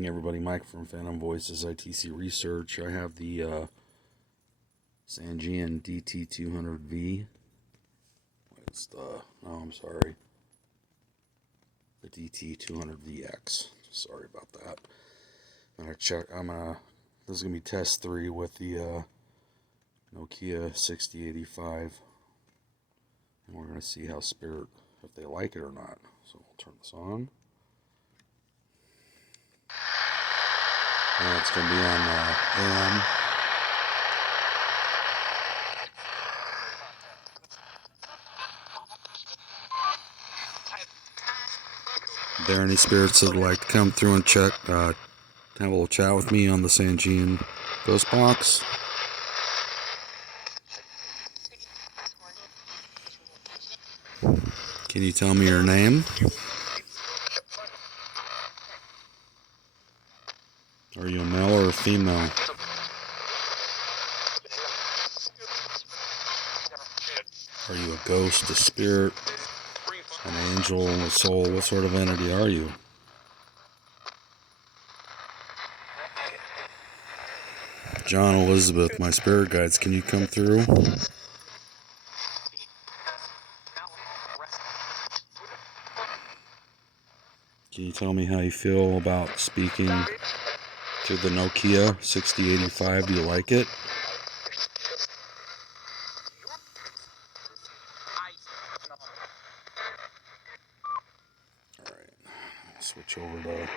evening, everybody. Mike from Phantom Voices ITC Research. I have the Sangean DT200V. It's the the DT200VX. Sorry about that. This is gonna be test 3 with the Nokia 6085, and we're gonna see how Spirit, if they like it or not. So we'll turn this on. And it's going to be on AM. Are there any spirits that would like to come through and check, have a little chat with me on the Sangean Ghost Box? Can you tell me your name? Are you a male or a female? Are you a ghost, a spirit, an angel, a soul? What sort of entity are you? John, Elizabeth, my spirit guides, can you come through? Can you tell me how you feel about speaking to the Nokia 6085? Do you like it? Alright, I'll switch over to...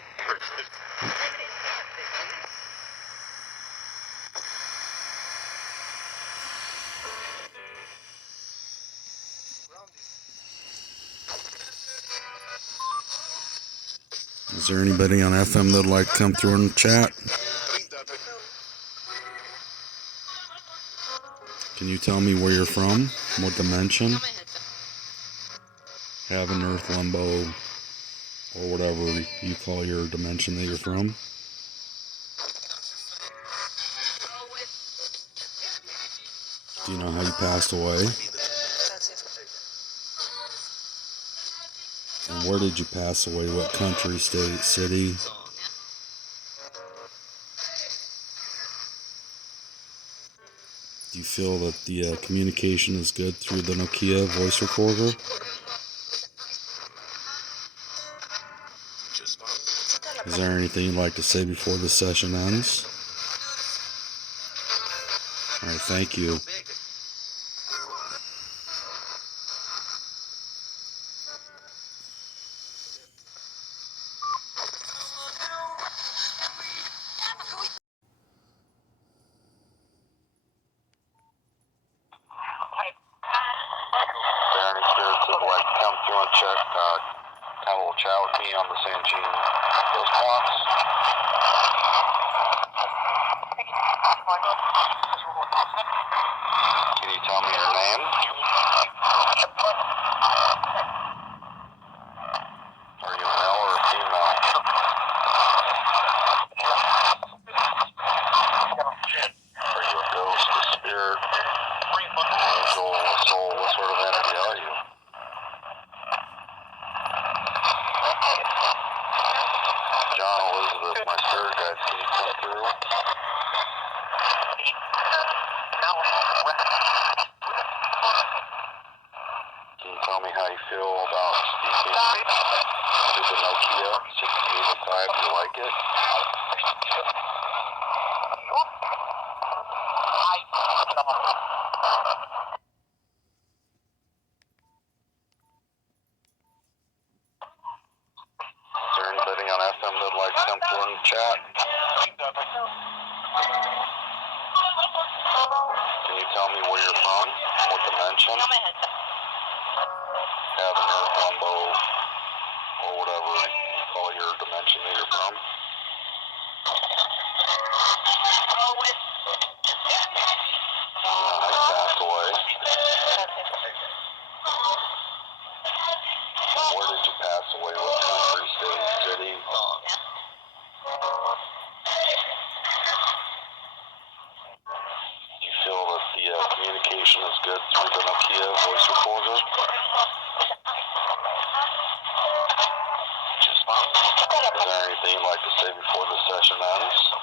Is there anybody on FM that would like to come through and chat? Can you tell me where you're from? What dimension? Heaven, Earth, Limbo, or whatever you call your dimension that you're from? Do you know how you passed away? And where did you pass away? What country, state, city? Do you feel that the communication is good through the Nokia voice recorder? Is there anything you'd like to say before the session ends? Alright, thank you. Check, have a little chat with me on the Sangean Ghost Box. Can you tell me your name? Are you a male or a female? Are you a ghost, a spirit, an angel, a soul? What sort of entity are you? John, Elizabeth, my spirit guides, can you come through? Can you tell me how you feel about speaking to the Nokia 6085? Do you like it? Is there anybody on FM that would like to come through and chat? Can you tell me where you're from? What dimension? Heaven, Earth, Limbo, or whatever you call your dimension that you're from? How you passed away? Where did you pass away? What country, state, city? Do you feel that the communication is good through the Nokia voice recorder? Is there anything you'd like to say before the session ends?